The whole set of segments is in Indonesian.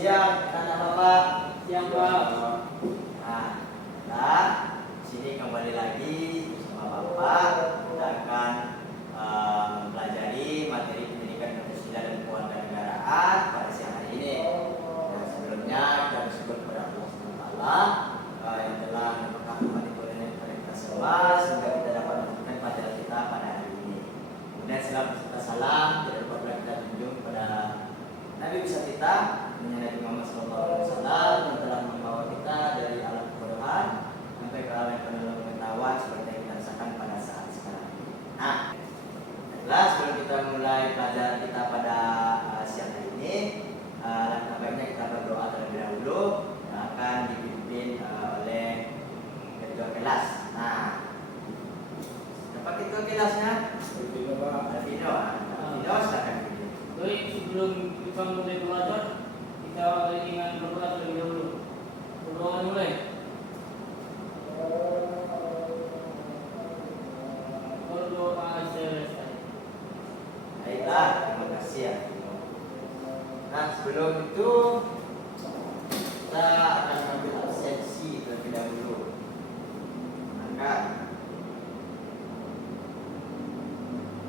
Siang, anak Bapak. Siang, Pak. Nah, kita sini kembali lagi bersama Bapak. Kita akan mempelajari materi pendidikan Pancasila dan kewarganegaraan pada siang hari ini. Dan sebelumnya kita bersyukur kepada Allah SWT yang telah menemukan manipulasi kepada kita semua sehingga kita dapat melanjutkan pelajaran kita pada hari ini. Kemudian selamat serta salam tidak lupa kita tunjuk kepada Nabi besar kita, Nabi Muhammad SAW yang telah membawa kita dari alam kebodohan sampai ke alam penuh pengetahuan seperti yang kita rasakan pada saat sekarang. Nah, baiklah, sebelum kita mulai pelajaran kita pada siang hari ini, langkah baiknya kita berdoa terlebih dahulu yang akan dipimpin oleh ketua kelas. Nah, siapa ketua kelasnya? Alvino. Alvino, silakan. Baik, sebelum kita mulai belajar, kita ingin berdoa terlebih dahulu. Berdoa mulai. Berdoa selesai. Baiklah, terima kasih ya. Nah, sebelum itu kita akan ambil absensi terlebih dahulu. Maka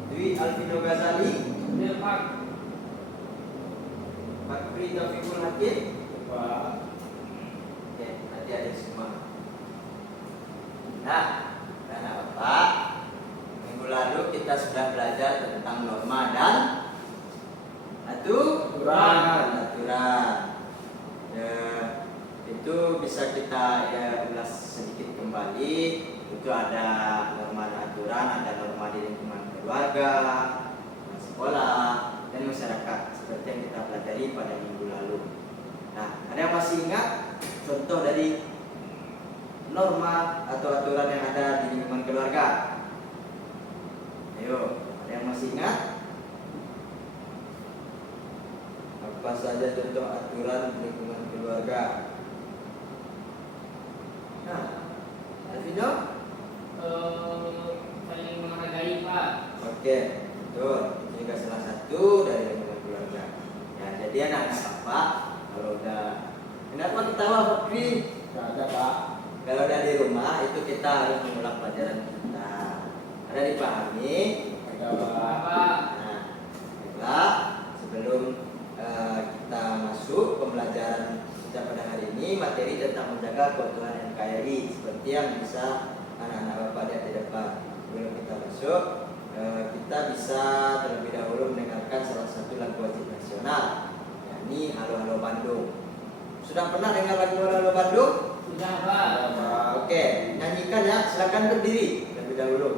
Dwi Alvino Ghazali, Sudah, Pak. Bakri Taufikul Hakim, Pak. oke, nanti ada semua. Nah, karena Bapak, minggu lalu kita sudah belajar tentang norma dan aturan. Itu bisa kita ulas sedikit kembali. Itu ada norma dan aturan, ada norma di lingkungan keluarga, sekolah, dan masyarakat seperti yang kita pelajari pada minggu lalu. Nah, ada yang masih ingat contoh dari norma atau aturan yang ada di lingkungan keluarga? Ayo, ada yang masih ingat? Apa saja contoh aturan di lingkungan keluarga? Nah, Alvino? Saling menghargai, Pak. Oke, betul. Itu juga salah satu dari lingkungan keluarga. Ya, jadi anak-anak Bapak, kalau udah, kenapa ketawa Fakri? Tidak ada, Pak. Kalau udah di rumah itu kita harus mengulang pelajaran kita. Ada dipahami? Ada, Pak. Pak. Nah, baiklah, sebelum kita masuk pembelajaran kita pada hari ini, materi tentang menjaga keutuhan NKRI seperti yang bisa anak-anak Bapak lihat di depan. Sebelum kita masuk, kita bisa terlebih dahulu mendengarkan salah satu lagu wajib nasional, yakni Halo Halo Bandung. Sudah pernah dengar lagu Halo Halo Bandung? Sudah, Pak. Oke, nyanyikan ya. Silakan berdiri terlebih dahulu.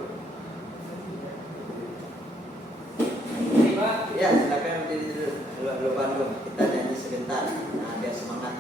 Oke, Pak. Ya, silakan berdiri dulu. Halo Halo Bandung. Kita nyanyi sebentar. Nah, biar semangat.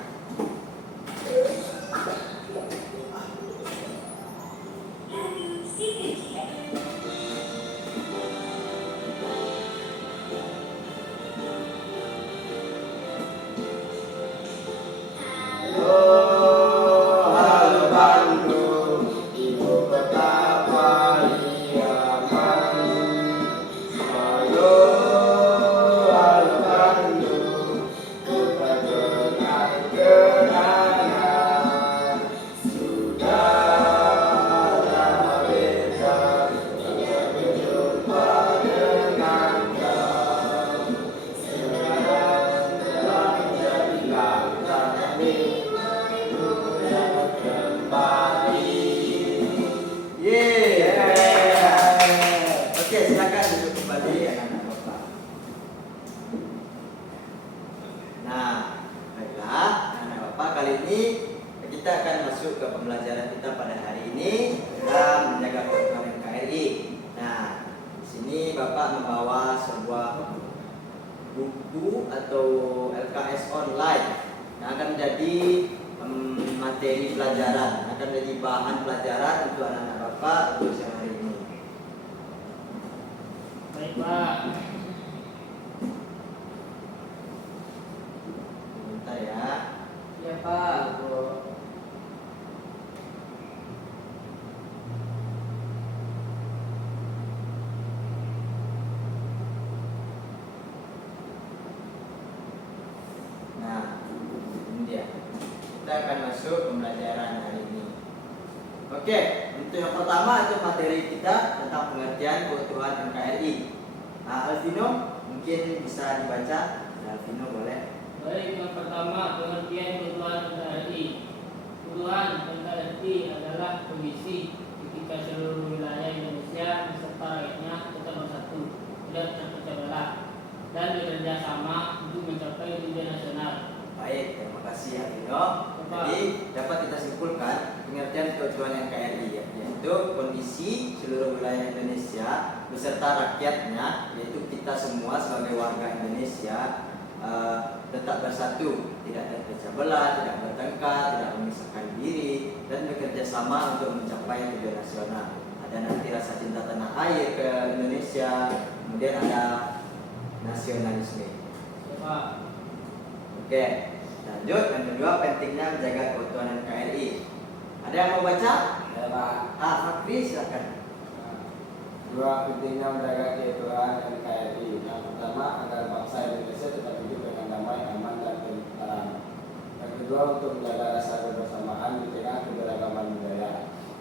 Oke, silakan duduk kembali anak-anak Bapak. Nah, baiklah anak Bapak, kali ini kita akan masuk ke pembelajaran kita pada hari ini tentang menjaga keutuhan NKRI. Nah, di sini Bapak membawa sebuah buku atau LKS online yang akan menjadi materi pelajaran, akan menjadi bahan pelajaran untuk anak-anak Bapak untuk siang hari ini. Baik, Pak. Bentar ya. Ya, Pak. Nah, Oke, untuk yang pertama itu materi kita tentang pengertian keutuhan NKRI. Nah, Alvino mungkin bisa dibaca. Alvino boleh. Baik, yang pertama pengertian keutuhan NKRI. Keutuhan NKRI adalah kondisi ketika seluruh wilayah Indonesia beserta rakyatnya tetap bersatu, tidak terpecah belah, dan bekerja sama untuk mencapai tujuan nasional. Baik, terima kasih Alvino. Jadi dapat kita simpulkan pengertian keutuhan NKRI yaitu kondisi seluruh wilayah Indonesia beserta rakyatnya, yaitu kita semua sebagai warga Indonesia tetap bersatu, tidak terpecah belah, tidak bertengkar, tidak memisahkan diri, dan bekerja sama untuk mencapai tujuan nasional. Ada nanti rasa cinta tanah air ke Indonesia, kemudian ada nasionalisme. Oke, lanjut. Yang kedua, pentingnya menjaga keutuhan NKRI. Ada yang mau baca? Ya Pak. Fakri silakan. Dua, pentingnya menjaga keutuhan NKRI. Yang pertama, agar bangsa Indonesia tetap hidup dengan damai, aman, dan tentram. Yang kedua, untuk menjaga rasa kebersamaan di tengah keberagaman budaya.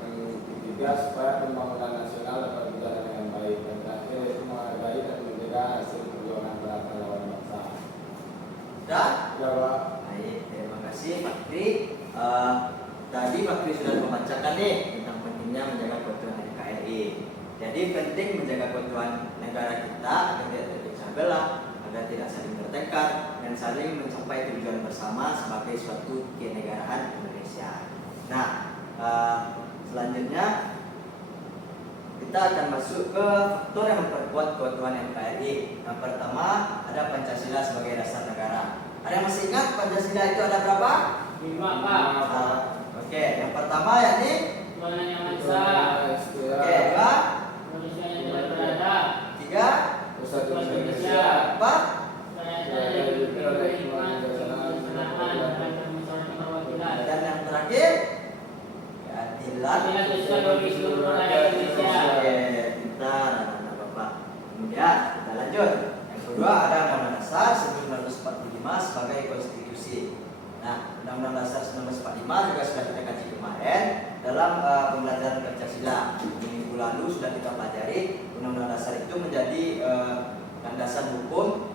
Yang ketiga, supaya pembangunan nasional dapat berjalan dengan baik. Dan terakhir, yaitu menghargai dan menjaga hasil perjuangan para pahlawan bangsa. Sudah? Ya Pak. Baik, terima kasih Fakri. Tadi Fakri sudah membacakan nih tentang pentingnya menjaga keutuhan NKRI. Jadi penting menjaga keutuhan negara kita agar tidak terpecah belah, agar tidak saling bertengkar, dan saling mencapai tujuan bersama sebagai suatu kenegaraan Indonesia. Nah, selanjutnya kita akan masuk ke faktor yang memperkuat keutuhan NKRI. Yang pertama ada Pancasila sebagai dasar negara. Ada yang masih ingat Pancasila itu ada berapa? 5, Pak. Oke, yang pertama yakni Tuhanan Yang Maha Esa. oke, dua, Manusia yang tidak beradab. tiga, Persatuan Indonesia. empat, Rakyatnya yang diberi hikmat, kesenangan, dan permusyawaratan perwakilan. dan yang terakhir keadilan Keadilan sosial bagi seluruh rakyat Indonesia. Oke, pintar anak-anak Bapak. Kemudian kita lanjut. Yang kedua ada Undang-Undang Dasar 1945 sebagai konstitusi. Nah, Undang-Undang Dasar 1945 juga sudah kita kaji kemarin dalam pembelajaran Pancasila. Minggu lalu sudah kita pelajari Undang-Undang Dasar itu menjadi landasan hukum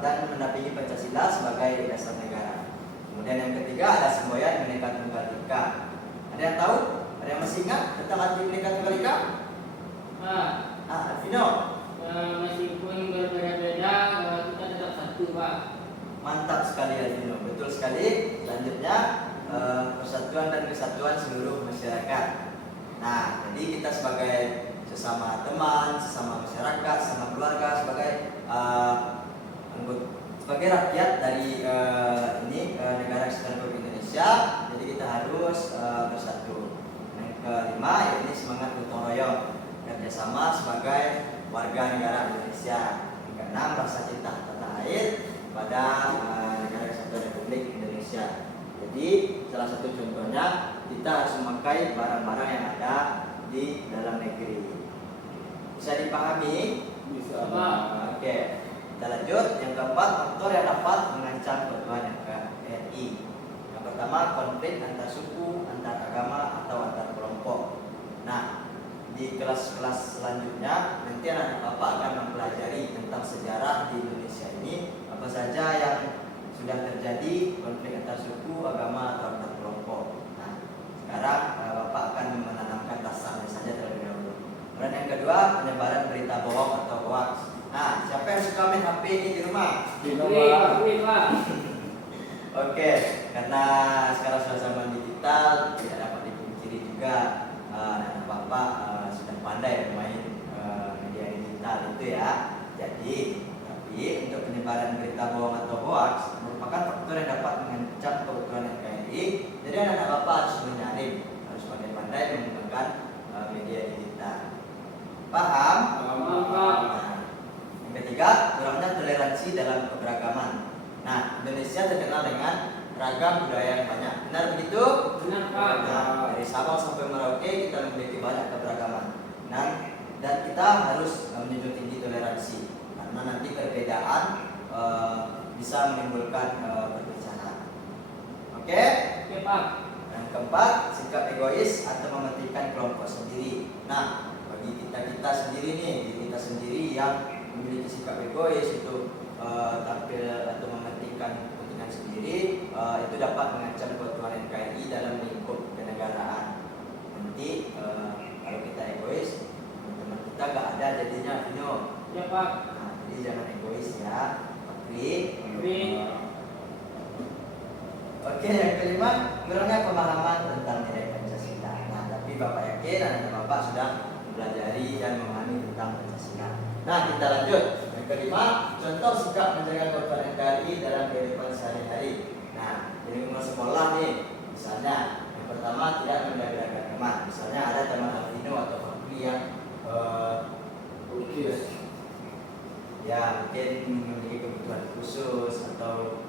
dan mendampingi Pancasila sebagai dasar negara. Kemudian yang ketiga ada semboyan Bhinneka Tunggal Ika. Ada yang tahu? Ada yang masih ingat tentang arti Bhinneka Tunggal Ika? Pak, Alvino, meskipun berbeda-beda, kita tetap satu, Pak. mantap sekali Alvino, betul sekali. Selanjutnya persatuan dan kesatuan seluruh masyarakat. Nah, jadi kita sebagai sesama teman, sesama masyarakat, sesama keluarga, sebagai rakyat dari negara kesatuan Republik Indonesia, jadi kita harus bersatu. Yang kelima yaitu semangat gotong royong, kerjasama sebagai warga negara Indonesia. Yang keenam rasa cinta tanah air pada negara kesatuan Republik Indonesia. Jadi salah satu contohnya kita harus memakai barang-barang yang ada di dalam negeri. Bisa dipahami? Bisa. Oke, kita lanjut. Yang keempat, faktor yang dapat mengancam keutuhan NKRI. Yang pertama, konflik antar suku, antar agama, atau antar kelompok. Nah, di kelas-kelas selanjutnya nanti anak Bapak akan mempelajari tentang sejarah di Indonesia ini, apa saja yang sudah terjadi konflik antar suku, agama, atau antar kelompok. Nah, sekarang Bapak akan menanamkan dasarnya saja terlebih dahulu. Kemudian yang kedua, penyebaran berita bohong atau hoax. Nah, siapa yang suka main HP ini di rumah? Pak. Oke, karena sekarang sudah zaman digital, tidak dapat dipungkiri juga anak Bapak sudah pandai bermain media digital itu ya. Jadi, tapi untuk penyebaran berita bohong atau hoax merupakan faktor yang dapat mengancam keutuhan NKRI. Jadi anak Bapak harus menyaring, harus pandai menggunakan media digital. Paham? Paham. Nah, yang ketiga, kurangnya toleransi dalam keberagaman. Nah, Indonesia terkenal dengan ragam budaya yang banyak. Benar begitu? Benar, Pak. Nah, dari Sabang sampai Merauke kita memiliki banyak keberagaman. Nah, dan kita harus menjunjung tinggi toleransi karena nanti perbedaan bisa menimbulkan perpecahan. Oke? Oke, Pak. Yang keempat, sikap egois atau mementingkan kelompok sendiri. Nah, bagi kita sendiri nih, diri kita sendiri yang memiliki sikap egois itu tampil atau mementingkan kepentingan sendiri, itu dapat mengancam keutuhan NKRI dalam lingkup kenegaraan. Nanti kalau kita egois, teman kita gak ada jadinya, Vino. Ya Pak. Nah, jadi jangan egois ya, Pakri. Oke, yang kelima, kurangnya pemahaman tentang nilai Pancasila. Nah, tapi Bapak yakin anak Bapak sudah mempelajari dan memahami tentang Pancasila. Nah, kita lanjut. Yang kelima, contoh sikap menjaga keutuhan NKRI dalam kehidupan sehari-hari. Nah, di lingkungan sekolah nih, misalnya yang pertama tidak membeda-bedakan teman. Misalnya ada teman Alvino atau Fakri yang ya mungkin memiliki kebutuhan khusus atau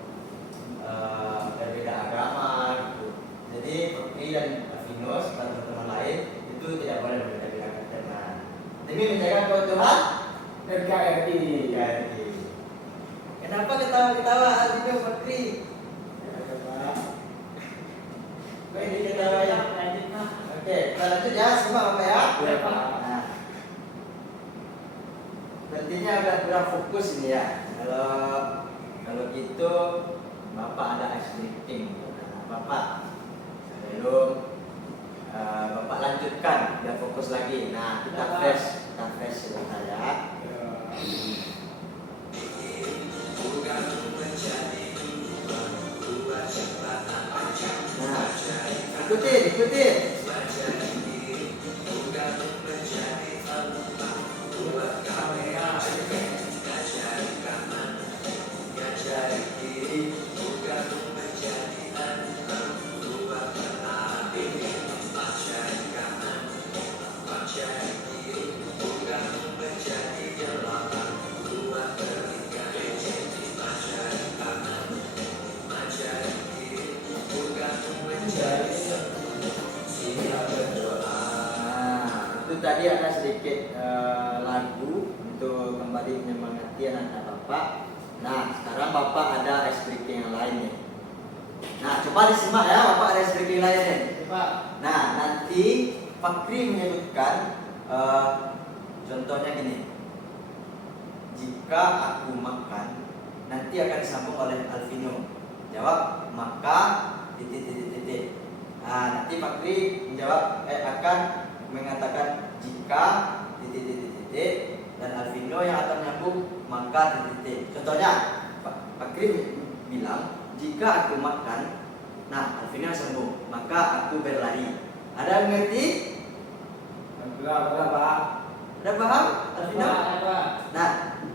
berbeda agama gitu. Jadi Fakri dan Alvino serta teman-teman lain itu tidak boleh membeda-bedakan teman demi menjaga keutuhan NKRI. Kenapa ketawa-ketawa Alvino, Fakri? Kok ini ketawa ya? Oke, kita lanjut ya semua Bapak ya. Ya, Pak. Nah, berartinya udah kurang fokus ini ya. Kalau gitu Bapak ada ice breaking. Nah, Bapak sebelum Bapak lanjutkan biar fokus lagi. Nah, kita fresh sebentar ya. Nah, ikutin. Itu tadi ada sedikit lagu untuk kembali menyemangati anak-anak Bapak. Nah, sekarang Bapak ada ice breaking yang lain nih. Nah, coba disimak ya, Bapak ada ice breaking lain nih. Pak. Nah, nanti Fakri menyebutkan contohnya gini. Jika aku makan, nanti akan disambung oleh Alvino. Jawab, maka titik. Nah, nanti Fakri menjawab akan mengatakan jika titik dan Alvino yang akan menyambung maka titik. Contohnya, Fakri bilang jika aku makan, nah Alvino sambung maka aku berlari. Ada yang mengerti? Berapa, Pak? Ada paham, Alvino? Apa? Nah,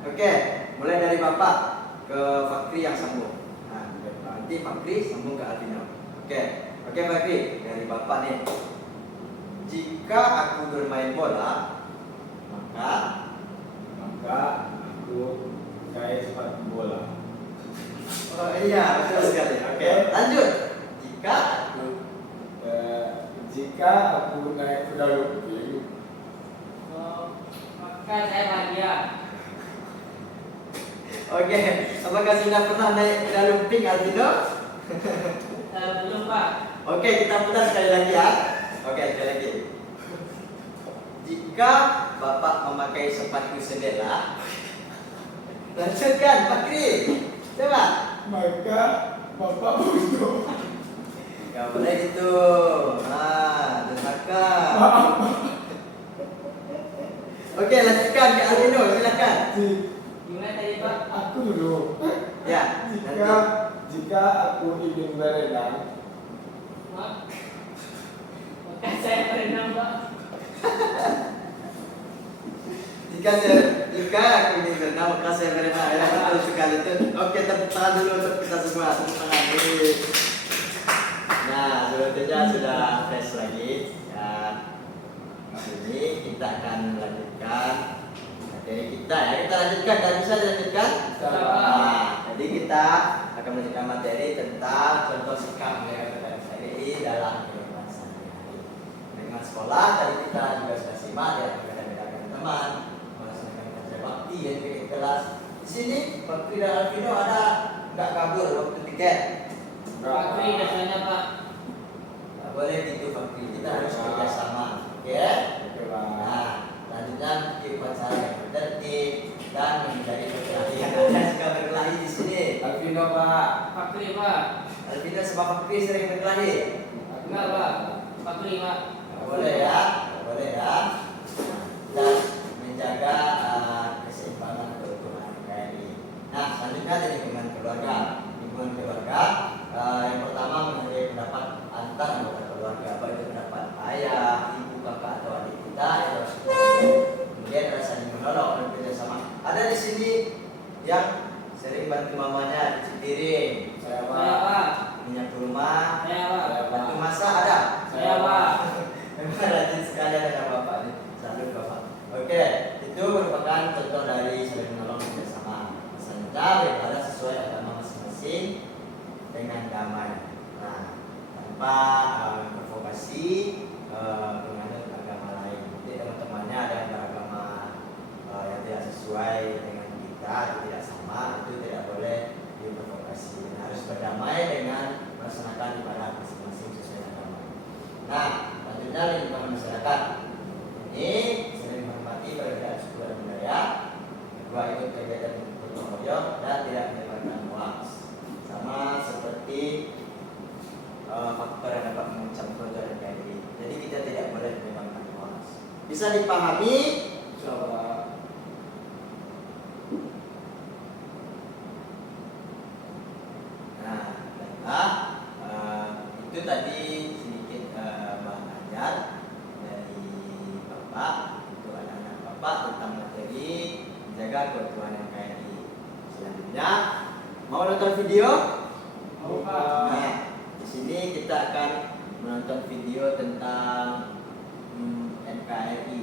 oke, mulai dari Bapak ke Fakri yang sambung. Nah, nanti Fakri sambung ke Alvino. Oke Fakri, dari Bapak nih. Jika aku bermain bola, maka aku kayak sepatu bola. oh iya, betul sekali. Oke, lanjut. Jika aku naik kuda lumping, Maka saya bahagia. Oke, apakah sudah pernah naik kuda lumping, Alvino? Belum Pak. Oke, kita putar sekali lagi ya. Oke, sekali lagi. Jika Bapak memakai sepatu sedela, lanjutkan, Fakri. Coba. maka Bapak butuh. Gak boleh gitu. Nah, maka. Oke, lanjutkan ke Alvino, silakan. Gimana tadi Pak? Aku dulu. Ya, Jika aku ingin berenang, Maka saya berenang Pak. Jika aku ingin berenang, maka saya berenang. Ya, betul sekali itu. Oke, tepuk tangan dulu untuk kita semua. Tepuk tangan. Nah, sepertinya sudah fresh lagi. Ya, ini kita akan melanjutkan materi kita ya. Kita lanjutkan. Dan bisa dilanjutkan? Nah, jadi kita akan melanjutkan materi tentang contoh sikap menjaga NKRI dalam kehidupan sehari-hari. Dengan sekolah tadi kita juga sudah simak ya, bedakan teman, melaksanakan kerja bakti ya di kelas. Di sini Fakri dan Alvino ada nggak kabur waktu tiket? Fakri biasanya Pak. Nggak boleh gitu Fakri, kita harus kerjasama. Oke? Oke Pak. Nah, selanjutnya bikin upacara yang tertib dan menghindari perkelahian. Ada juga berkelahi di sini. Alvino Pak. Fakri Pak. Alvina sama Fakri sering berkelahi. Enggak Pak. Fakri Pak. Nggak boleh ya, nggak boleh ya. Nah, dan menjaga keseimbangan keutuhan NKRI. Nah, selanjutnya ada lingkungan keluarga. Lingkungan keluarga yang pertama menghargai pendapat antar anggota keluarga, baik itu pendapat ayah, ibu, kakak atau adik kita itu harus kita hargai. Kemudian ada saling menolong dan kerjasama. Ada di sini yang sering bantu mamanya cuci piring, Saya Saya Pak. Pak. menyapu rumah, Saya Pak. bantu masak ada. Saya Pak. Memang rajin sekali anak bapak ini. Salut bapak. Oke, itu merupakan contoh dari saling menolong dan kerjasama. Selanjutnya beribadah sesuai agama masing-masing dengan damai. Nah, tanpa provokasi menganut agama lain. Jadi teman-temannya ada yang beragama yang tidak sesuai dengan kita, atau tidak sama, itu tidak boleh diprovokasi. Harus berdamai dengan melaksanakan ibadah masing-masing sesuai agama. Nah, selanjutnya lingkungan masyarakat. Ini sering menghormati perbedaan suku dan budaya. Kedua, ikut kegiatan gotong royong dan tidak menyebarkan hoax. Sama seperti faktor yang dapat mengancam kerugian NKRI. Jadi kita tidak boleh menyebarkan hoax. Bisa dipahami? Coba. Nah, baiklah. Itu tadi sedikit bahan ajar dari Bapak untuk anak-anak Bapak tentang materi menjaga keutuhan NKRI. Selanjutnya, mau nonton video? Mau Pak. Nah, di sini kita akan menonton video tentang NKRI.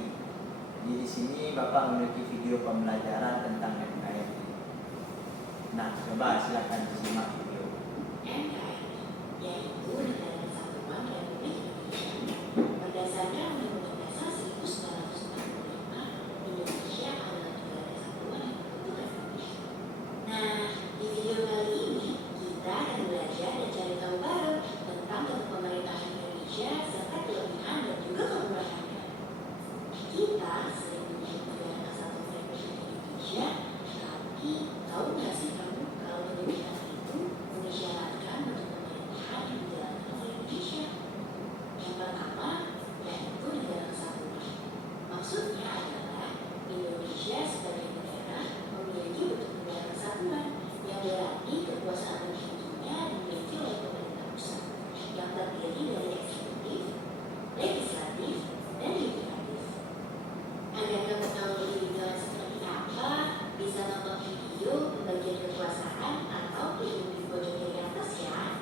Jadi di sini Bapak memiliki video pembelajaran tentang NKRI. Nah, coba silakan disimak video. NKRI, yaitu Negara Kesatuan Republik Indonesia. Berdasarkan Undang-Undang Dasar 1945, Indonesia adalah negara kesatuan yang utuh Republik. Nah, di video kali ini kita akan belajar dan cari tahu baru tentang bentuk pemerintahan Indonesia serta kelebihan dan juga kekurangannya. Kita sering menyebut Negara Kesatuan Republik Indonesia, tapi tahu nggak sih kamu kalau pendidikan itu mengisyaratkan bentuk pemerintahan yang dijalankan oleh Indonesia? Yang pertama, yaitu negara kesatuan. Maksudnya adalah Indonesia sebagai negara memiliki bentuk negara kesatuan yang berarti kekuasaan tertingginya dimiliki oleh pemerintah pusat yang terdiri dari eksekutif, legislatif, dan yudikatif. Agar kamu tahu lebih detail seperti apa, bisa nonton video pembagian kekuasaan atau klik di pojok kiri atas ya.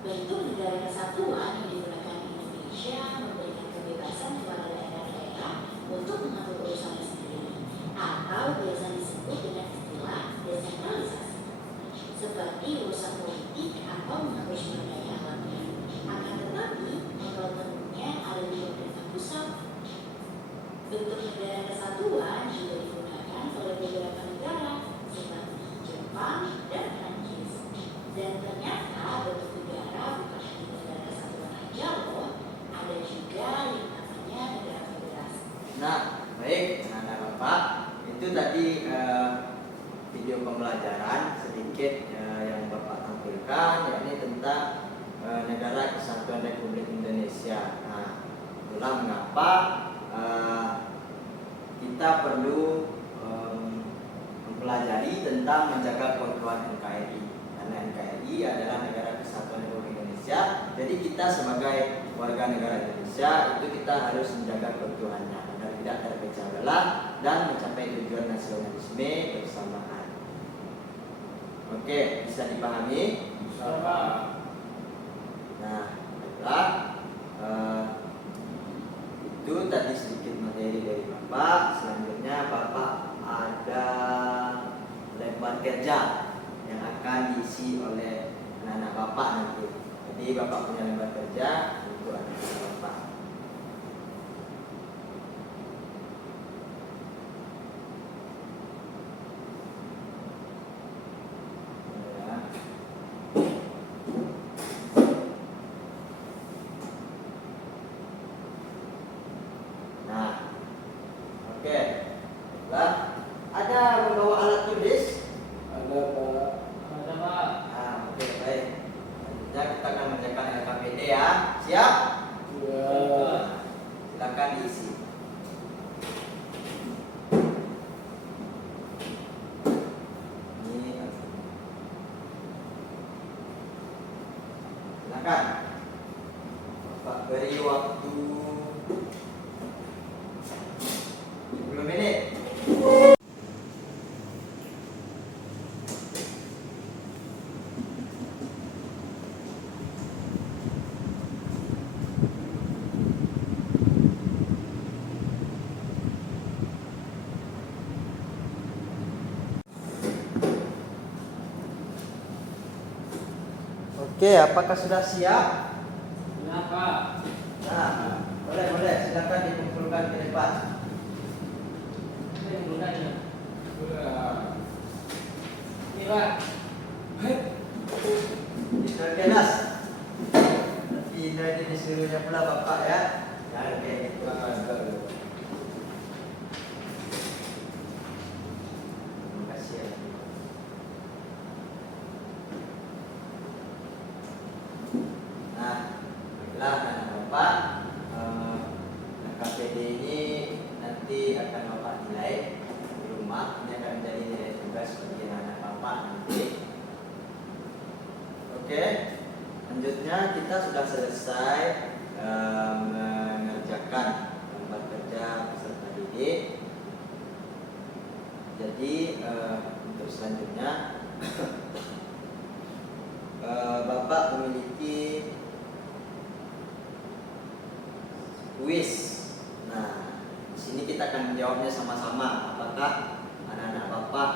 Bentuk negara kesatuan yang digunakan di Indonesia memberikan kebebasan kepada daerah-daerah untuk mengatur urusannya sendiri, atau biasa disebut dengan istilah desentralisasi, seperti urusan politik atau mengatur sumber daya alamnya. Akan tetapi, kontrol penuhnya ada di pemerintah pusat. Bentuk negara kesatuan juga digunakan oleh beberapa negara seperti Jepang dan Prancis. Dan ternyata bentuk negara bukan hanya negara kesatuan aja loh, ada juga yang namanya negara federasi. Nah, baik anak-anak Bapak, itu tadi video pembelajaran sedikit yang Bapak tampilkan, yakni tentang Negara Kesatuan Republik Indonesia. Nah, itulah mengapa kita perlu mempelajari tentang menjaga keutuhan NKRI. Karena NKRI adalah Negara Kesatuan Republik Indonesia. Jadi kita sebagai warga negara Indonesia itu kita harus menjaga keutuhannya agar tidak terpecah belah dan mencapai tujuan nasionalisme bersamaan. Oke, bisa dipahami? Bisa Pak. Nah, baiklah. Itu tadi sedikit materi dari Bapak. Selanjutnya Bapak ada lembar kerja yang akan diisi oleh anak-anak Bapak nanti. Jadi Bapak punya lembar kerja untuk anak-anak Bapak. Ya. Oke. Lah, ada membawa alat tulis? Ada Pak. Ada Pak. Nah, oke, baik. Selanjutnya kita akan mengerjakan LKPD ya. Siap? Ya. Silakan diisi. Ini silakan. Bapak beri waktu 10 menit. Oke, apakah sudah siap? Kenapa? Nah, boleh, silakan dikumpulkan ke depan. Ini yang mudahnya. Ya. Ini Pak. Kelas. Tapi nanti disuruhnya pula bapak ya. Ya, oke. Ada. Terima kasih ya. Nah, baiklah anak bapak, KPD ini nanti akan bapak nilai di rumah. Ini akan menjadi nilai tugas bagi anak bapak nanti. Oke, lanjutnya kita sudah selesai mengerjakan lembar kerja peserta didik. Jadi untuk selanjutnya bapak memiliki kuis. Nah, di sini kita akan menjawabnya sama-sama. Apakah anak-anak bapak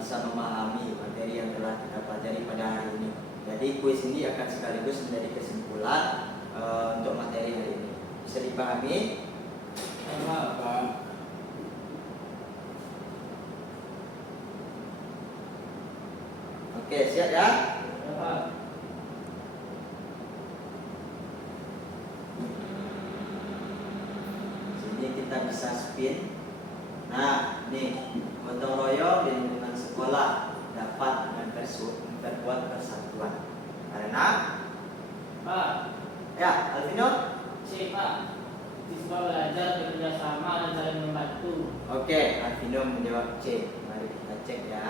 bisa memahami materi yang telah kita pelajari pada hari ini? Jadi kuis ini akan sekaligus menjadi kesimpulan untuk materi hari ini. Bisa dipahami? Apa? Oke, siap ya? Ada Pak. Sini kita bisa spin. Nah, nih gotong royong di lingkungan sekolah dapat memperkuat persatuan. Karena, Pak. ya, Alvino. C Pak. Siswa belajar bekerja sama dan saling membantu. Oke, Alvino menjawab C. Mari kita cek ya.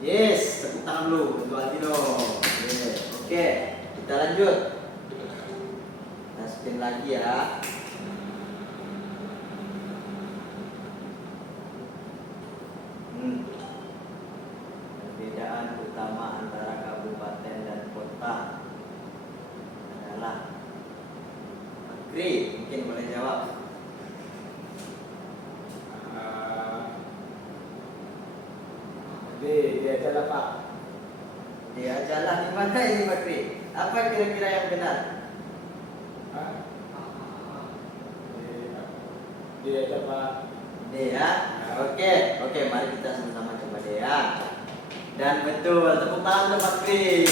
Yes, tepuk tangan dulu untuk Alvino. Yes. Oke, kita lanjut. Kita spin lagi ya. Perbedaan utama antara kabupaten dan kota adalah Agri, mungkin boleh jawab. Dia aja Pak. Dia jalan di mana ini Bakri? Apa kira-kira yang benar? Hah? Dia aja Pak. Dia. Oke, mari kita sama-sama coba dia. Dan betul, tepuk tangan untuk Bakri.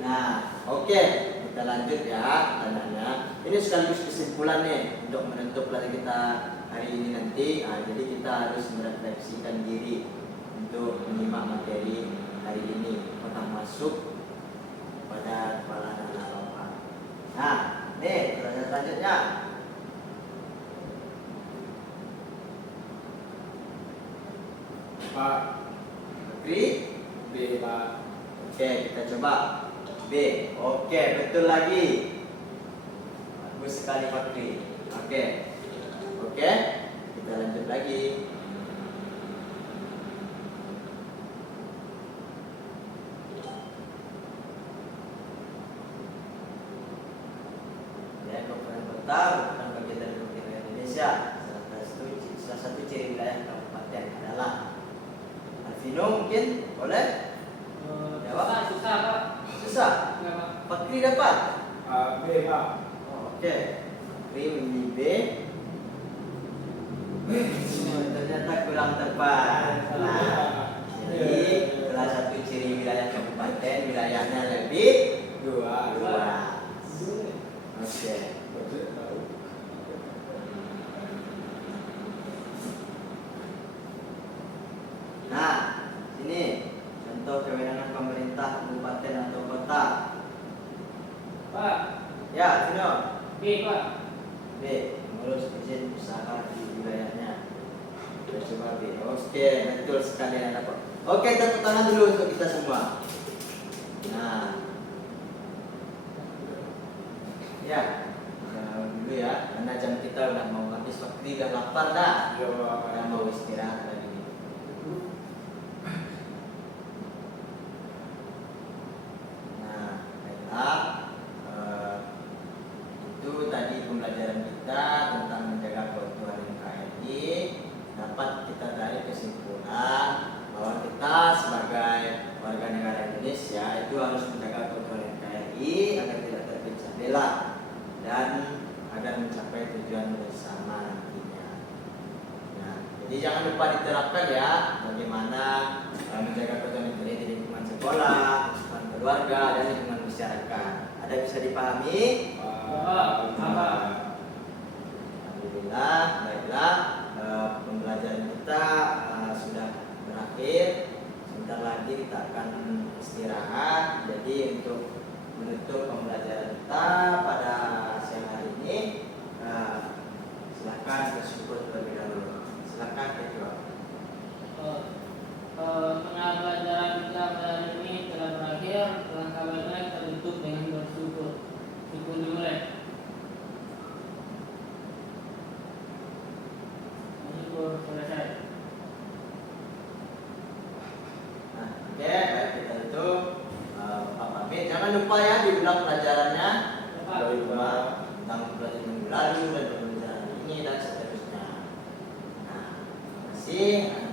Nah, oke, kita lanjut ya tandanya. Ini sekaligus kesimpulan nih untuk menutup kelas kita hari ini nanti. Nah, jadi kita harus merefleksikan diri untuk menyimak materi hari ini. Apakah masuk pada kepala anak bapak? Nah, nih pertanyaan selanjutnya. Pak. Bakri. B Pak. Oke, kita coba B. Oke, betul lagi. Bagus sekali Bakri. Oke, kita lanjut lagi. Ya, Kabupaten Kota merupakan bagian dari Republik Indonesia. Salah satu ciri wilayah kabupaten adalah Alvino, mungkin boleh? Jawab. Susah Pak. Susah. Enggak Pak. Bakri dapat. B Pak. Oke, Bakri memilih B. Ternyata kurang tepat. Nah, jadi salah satu ciri wilayah kabupaten, wilayahnya lebih Dua. luas. Oke. mengurus izin usaha di wilayahnya. Kita coba B. Oke, betul sekali anak Pak. Oke, tepuk tangan dulu untuk kita semua. Nah, ya, dulu ya, karena jam kita udah mau habis, waktu udah lapar dah, udah mau istirahat lagi. Nah, baiklah. Itu tadi pembelajaran kita tentang menjaga keutuhan NKRI. Dapat kita tarik kesimpulan bahwa kita sebagai warga negara Indonesia itu harus menjaga keutuhan NKRI agar tidak terpecah belah dan agar mencapai tujuan bersama nantinya. Nah, jadi jangan lupa diterapkan ya bagaimana menjaga keutuhan NKRI di lingkungan sekolah, lingkungan keluarga, dan lingkungan masyarakat. Ada bisa dipahami? Alhamdulillah, baiklah. Pembelajaran kita sudah berakhir. Sebentar lagi kita akan istirahat. Jadi untuk menutup pembelajaran kita pada siang hari ini, silakan bersyukur terlebih dahulu. Silakan ketua. Karena pelajaran kita pada hari ini telah berakhir, langkah baiknya kita tutup dengan bersyukur. Syukur dimulai. Syukur selesai. Nah, oke, baik kita tutup. Pak pamit. Jangan lupa ya diulang pelajarannya. Tentang pelajaran minggu lalu dan pembelajaran ini dan seterusnya. Nah, terima kasih.